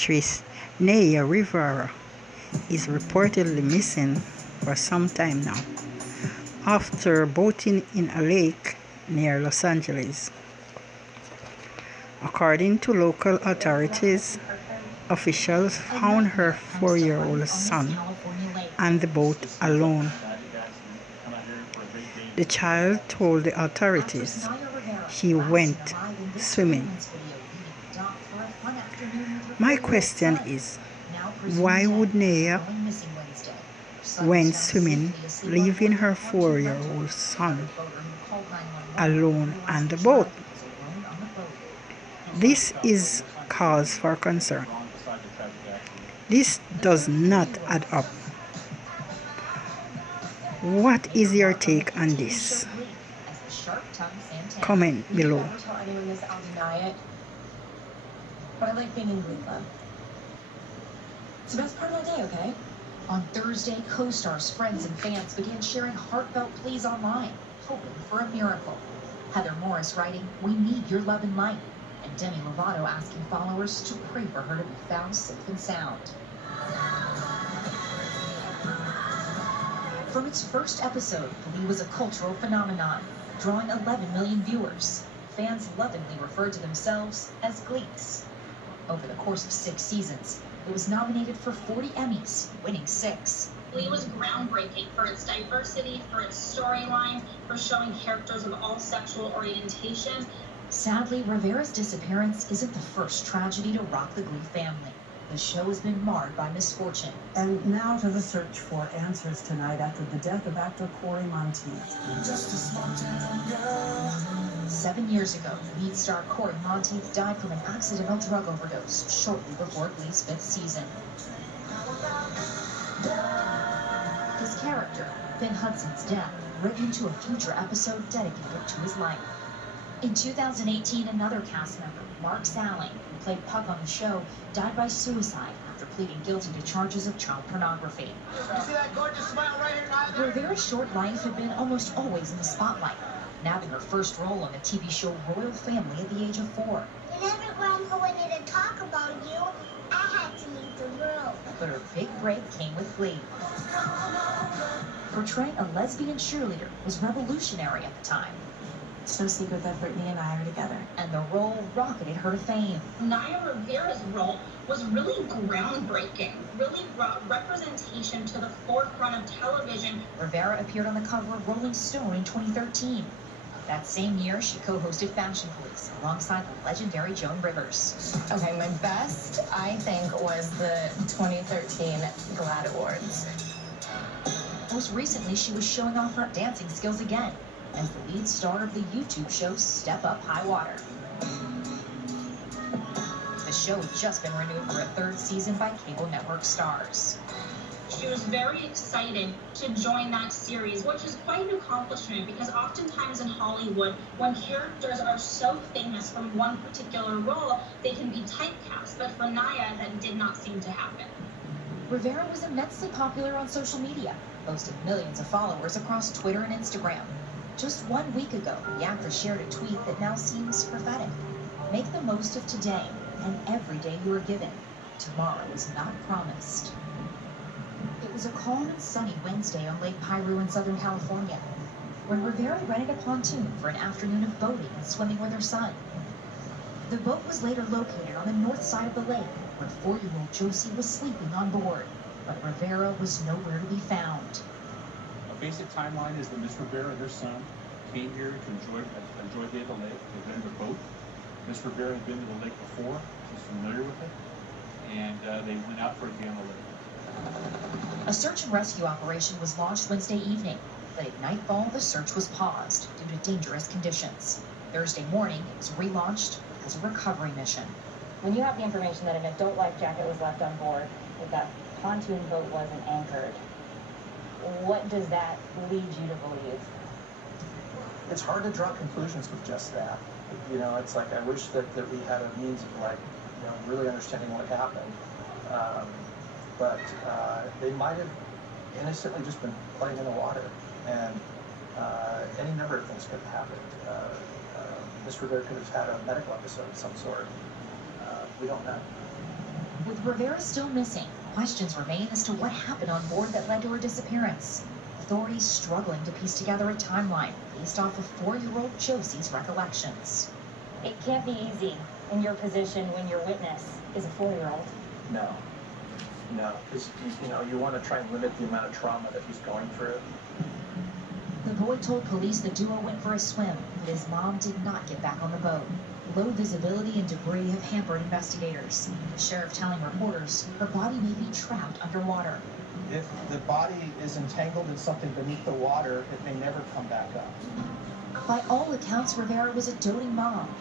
actress Naya Rivera is reportedly missing for some time now after boating in a lake near Los Angeles. According to local authorities, officials found her 4-year-old son on the boat alone. The child told the authorities she went swimming. My question is, why would Naya went swimming, leaving her 4-year-old son alone on the boat? This is cause for concern. This does not add up. What is your take on this? Comment below. But I like being in Greenland. It's the best part of my day, okay? On Thursday, co-stars, friends, and fans began sharing heartfelt pleas online, hoping for a miracle. Heather Morris writing, "We need your love and light," and Demi Lovato asking followers to pray for her to be found safe and sound. From its first episode, Glee was a cultural phenomenon, drawing 11 million viewers. Fans lovingly referred to themselves as Gleeks. Over the course of 6 seasons, it was nominated for 40 Emmys, winning 6. Glee was groundbreaking for its diversity, for its storyline, for showing characters of all sexual orientations. Sadly, Rivera's disappearance isn't the first tragedy to rock the Glee family. The show has been marred by misfortune. And now to the search for answers tonight after the death of actor Corey Monteith. 7 years ago, lead star Corey Monteith died from an accidental drug overdose shortly before Glee's 5th season. His character, Finn Hudson's death, written into a future episode dedicated to his life. In 2018, another cast member, Mark Salling, who played Puck on the show, died by suicide after pleading guilty to charges of child pornography. You see that gorgeous smile right here, Naya? Rivera's short life had been almost always in the spotlight, nabbing her first role on the TV show Royal Family at the age of 4. Whenever Grandpa wanted to talk about you, I had to leave the room. But her big break came with Glee. Portraying a lesbian cheerleader was revolutionary at the time. It's no secret that Brittany and I are together. And the role rocketed her to fame. Naya Rivera's role was really groundbreaking, really brought representation to the forefront of television. Rivera appeared on the cover of Rolling Stone in 2013. That same year, she co-hosted Fashion Police alongside the legendary Joan Rivers. Okay, my best, I think, was the 2013 GLAAD Awards. Most recently, she was showing off her dancing skills again as the lead star of the YouTube show Step Up High Water. The show had just been renewed for a 3rd season by cable network Stars. She was very excited to join that series, which is quite an accomplishment because oftentimes in Hollywood, when characters are so famous from one particular role, they can be typecast. But for Naya, that did not seem to happen. Rivera was immensely popular on social media, boasting millions of followers across Twitter and Instagram. Just 1 week ago, the actress shared a tweet that now seems prophetic. Make the most of today and every day you are given. Tomorrow is not promised. It was a calm and sunny Wednesday on Lake Piru in Southern California, when Rivera rented a pontoon for an afternoon of boating and swimming with her son. The boat was later located on the north side of the lake, where 4-year-old Josie was sleeping on board, but Rivera was nowhere to be found. A basic timeline is that Miss Rivera and her son came here to enjoy the day at the lake. They rented a boat. Miss Rivera had been to the lake before. She's familiar with it. And they went out for a day on the lake. A search and rescue operation was launched Wednesday evening, but at nightfall, the search was paused due to dangerous conditions. Thursday morning, it was relaunched as a recovery mission. When you have the information that an adult life jacket was left on board, that that pontoon boat wasn't anchored, what does that lead you to believe? It's hard to draw conclusions with just that. You know, it's like I wish that we had a means of really understanding what happened. But they might have innocently just been playing in the water, and any number of things could have happened. Miss Rivera could have had a medical episode of some sort. We don't know. With Rivera still missing, questions remain as to what happened on board that led to her disappearance. Authorities struggling to piece together a timeline based off of 4-year-old Josie's recollections. It can't be easy in your position when your witness is a 4-year-old. No, because you want to try and limit the amount of trauma that he's going through. The boy told police the duo went for a swim, but his mom did not get back on the boat. Low visibility and debris have hampered investigators. The sheriff telling reporters her body may be trapped underwater. If the body is entangled in something beneath the water, it may never come back up. By all accounts, Rivera was a doting mom.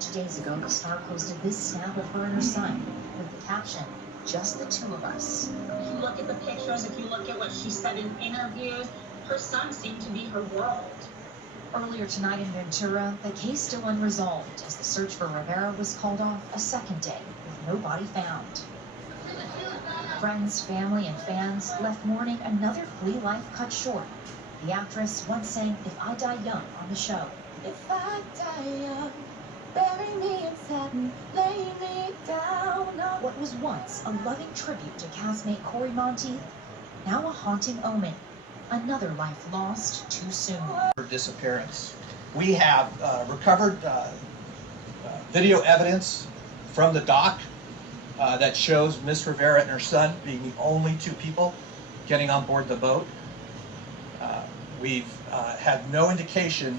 2 days ago, the star posted this snap of her and her son with the caption, "Just the two of us." If you look at the pictures, if you look at what she said in interviews, her son seemed to be her world. Earlier tonight in Ventura, the case still unresolved as the search for Rivera was called off a second day with no body found. Friends, family, and fans left mourning another Glee life cut short. The actress once sang "If I Die Young" on the show. If I die young, bury me in satin, lay me down. What was once a loving tribute to castmate Corey Monteith, now a haunting omen. Another life lost too soon. For disappearance. We have recovered video evidence from the dock that shows Miss Rivera and her son being the only two people getting on board the boat. We've had no indication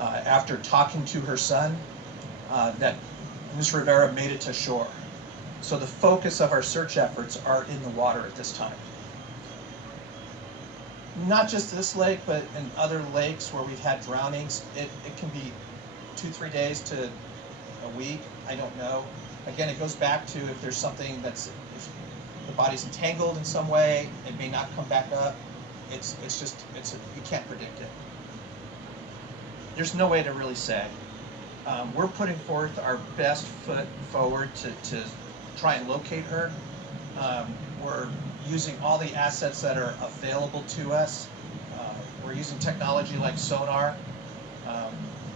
after talking to her son that Miss Rivera made it to shore. So the focus of our search efforts are in the water at this time. Not just this lake, but in other lakes where we've had drownings. It can be 2-3 days to a week. I don't know. Again, it goes back to if there's something if the body's entangled in some way, it may not come back up. You can't predict it. There's no way to really say. We're putting forth our best foot forward to try and locate her. We're using all the assets that are available to us. We're using technology like sonar.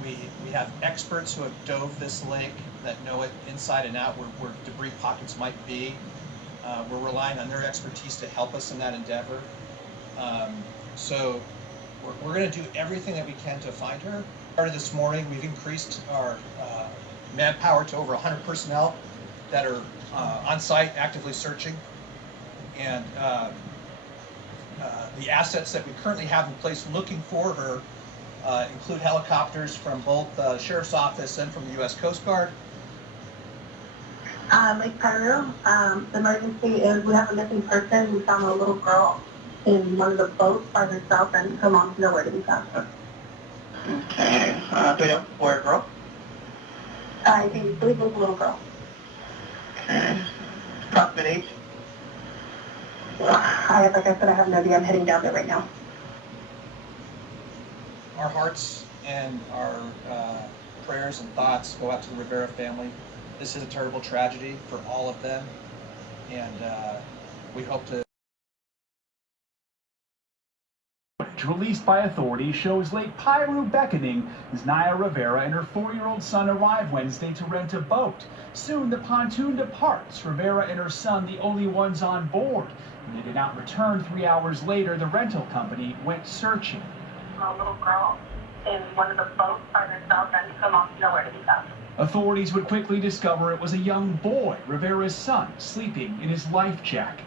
We have experts who have dove this lake that know it inside and out where debris pockets might be. We're relying on their expertise to help us in that endeavor. So we're going to do everything that we can to find her. Started this morning, we've increased our manpower to over 100 personnel that are on site actively searching. And the assets that we currently have in place looking for her include helicopters from both the Sheriff's Office and from the U.S. Coast Guard. Lake Peru, the emergency is we have a missing person. We found a little girl in one of the boats by herself, and her mom's nowhere to be found. Okay. Do you have a boy or girl? I believe it was a little girl. Okay. Approximate age? Like I said, I have no idea. I'm heading down there right now. Our hearts and our prayers and thoughts go out to the Rivera family. This is a terrible tragedy for all of them, and we hope to. Released by authorities shows Lake Piru beckoning as Naya Rivera and her 4-year-old son arrive Wednesday to rent a boat. Soon the pontoon departs, Rivera and her son the only ones on board. When they did not return 3 hours later, the rental company went searching. A little girl in one of the boats by herself, and her mom's nowhere to be found. Authorities would quickly discover it was a young boy, Rivera's son, sleeping in his life jacket.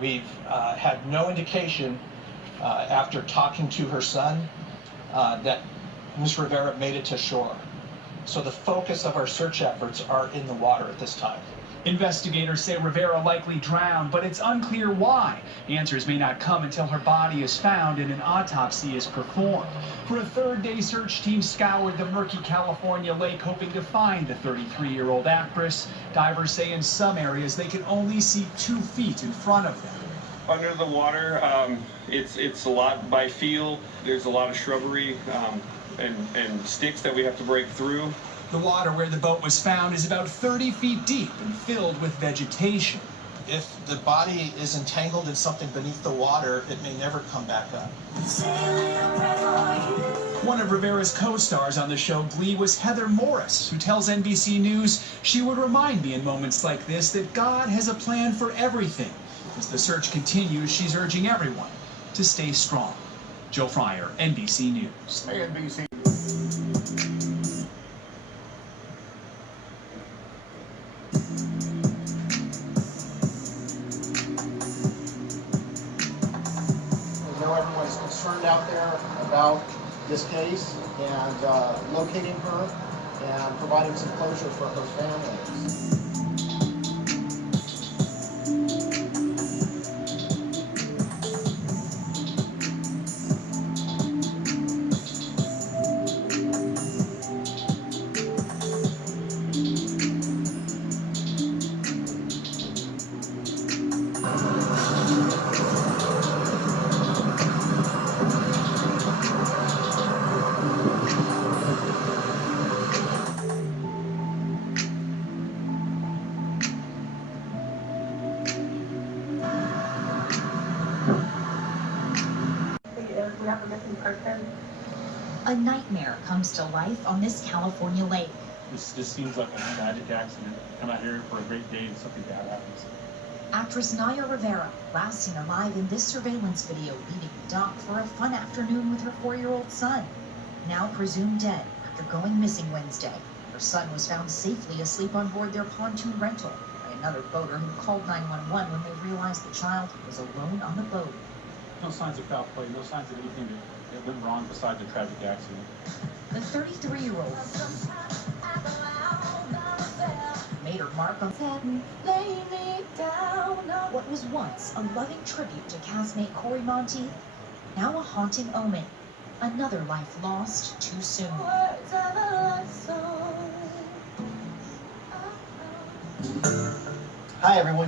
We've had no indication after talking to her son that Ms. Rivera made it to shore. So the focus of our search efforts are in the water at this time. Investigators say Rivera likely drowned, but it's unclear why. Answers may not come until her body is found and an autopsy is performed. For a third-day search team scoured the murky California lake, hoping to find the 33-year-old actress. Divers say in some areas they can only see 2 feet in front of them. Under the water, it's a lot by feel. There's a lot of shrubbery and sticks that we have to break through. The water where the boat was found is about 30 feet deep and filled with vegetation. if the body is entangled in something beneath the water, it may never come back up. One of Rivera's co-stars on the show Glee was Heather Morris, who tells NBC News she would remind me in moments like this that God has a plan for everything. As the search continues, she's urging everyone to stay strong. Joe Fryer, NBC News. Hey, NBC. I know everyone's concerned out there about this case and locating her and providing some closure for her family. We have a missing person. A nightmare comes to life on this California lake. This just seems like a tragic accident. Come out here for a great day and something bad happens. Actress Naya Rivera, last seen alive in this surveillance video, leaving the dock for a fun afternoon with her 4-year-old son. Now presumed dead after going missing Wednesday. Her son was found safely asleep on board their pontoon rental by another boater who called 911 when they realized the child was alone on the boat. No signs of foul play, no signs of anything that went wrong besides a tragic accident. The 33-year-old made her mark on lay me down. What was once a loving tribute to castmate Corey Monteith, now a haunting omen. Another life lost too soon. Hi everyone.